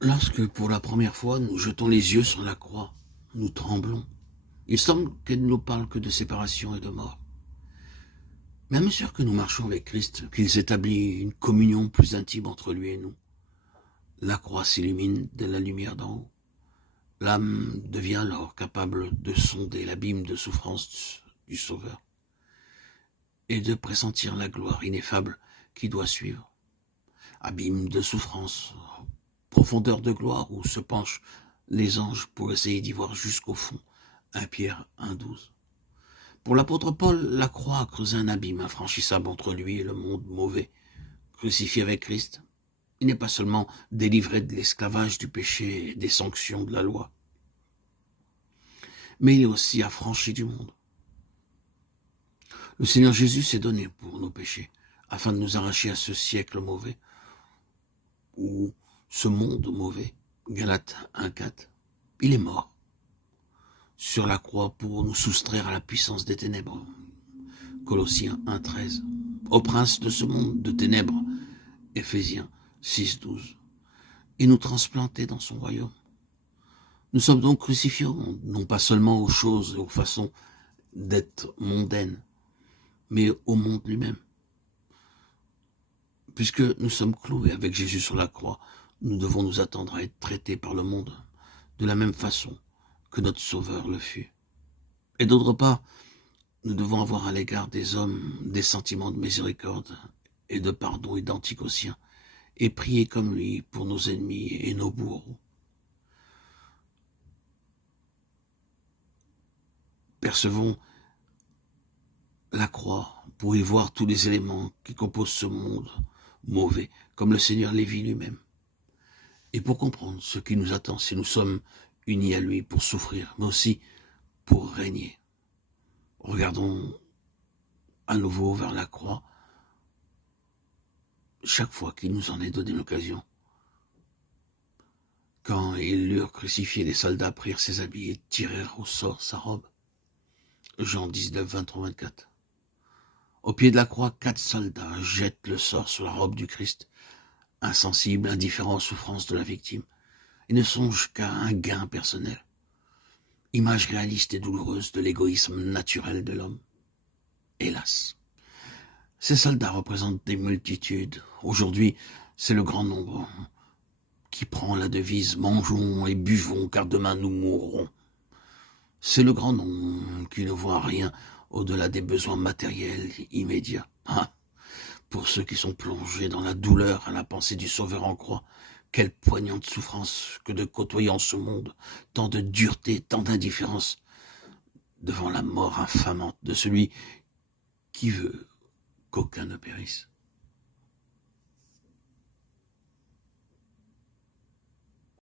Lorsque, pour la première fois, nous jetons les yeux sur la croix, nous tremblons. Il semble qu'elle ne nous parle que de séparation et de mort. Mais à mesure que nous marchons avec Christ, qu'il s'établit une communion plus intime entre lui et nous, la croix s'illumine de la lumière d'en haut. L'âme devient alors capable de sonder l'abîme de souffrance du Sauveur et de pressentir la gloire ineffable qui doit suivre. Abîme de souffrance, profondeur de gloire où se penchent les anges pour essayer d'y voir jusqu'au fond. 1 Pierre 1,12. Pour l'apôtre Paul, la croix a creusé un abîme infranchissable entre lui et le monde mauvais. Crucifié avec Christ, il n'est pas seulement délivré de l'esclavage du péché et des sanctions de la loi, mais il est aussi affranchi du monde. Le Seigneur Jésus s'est donné pour nos péchés, afin de nous arracher à ce siècle mauvais, ou ce monde mauvais. Galates 1,4. Il est mort sur la croix pour nous soustraire à la puissance des ténèbres. Colossiens 1,13. Au prince de ce monde de ténèbres. Éphésiens 6,12. Et nous transplanter dans son royaume. Nous sommes donc crucifiés au monde, non pas seulement aux choses et aux façons d'être mondaines, mais au monde lui-même. Puisque nous sommes cloués avec Jésus sur la croix, nous devons nous attendre à être traités par le monde de la même façon que notre Sauveur le fut. Et d'autre part, nous devons avoir à l'égard des hommes des sentiments de miséricorde et de pardon identiques aux siens, et prier comme lui pour nos ennemis et nos bourreaux. Percevons la croix pour y voir tous les éléments qui composent ce monde mauvais, comme le Seigneur les vit lui-même. Et pour comprendre ce qui nous attend si nous sommes unis à lui pour souffrir, mais aussi pour régner. Regardons à nouveau vers la croix chaque fois qu'il nous en est donné l'occasion. Quand ils l'eurent crucifié, les soldats prirent ses habits et tirèrent au sort sa robe. Jean 19, 23, 24. Au pied de la croix, 4 soldats jettent le sort sur la robe du Christ, insensibles, indifférents aux souffrances de la victime, et ne songent qu'à un gain personnel. Image réaliste et douloureuse de l'égoïsme naturel de l'homme. Hélas. Ces soldats représentent des multitudes. Aujourd'hui, c'est le grand nombre qui prend la devise « Mangeons et buvons, car demain nous mourrons ». C'est le grand nombre qui ne voit rien au-delà des besoins matériels immédiats. Ah, pour ceux qui sont plongés dans la douleur à la pensée du Sauveur en croix, quelle poignante souffrance que de côtoyer en ce monde tant de dureté, tant d'indifférence devant la mort infamante de celui qui veut qu'aucun ne périsse.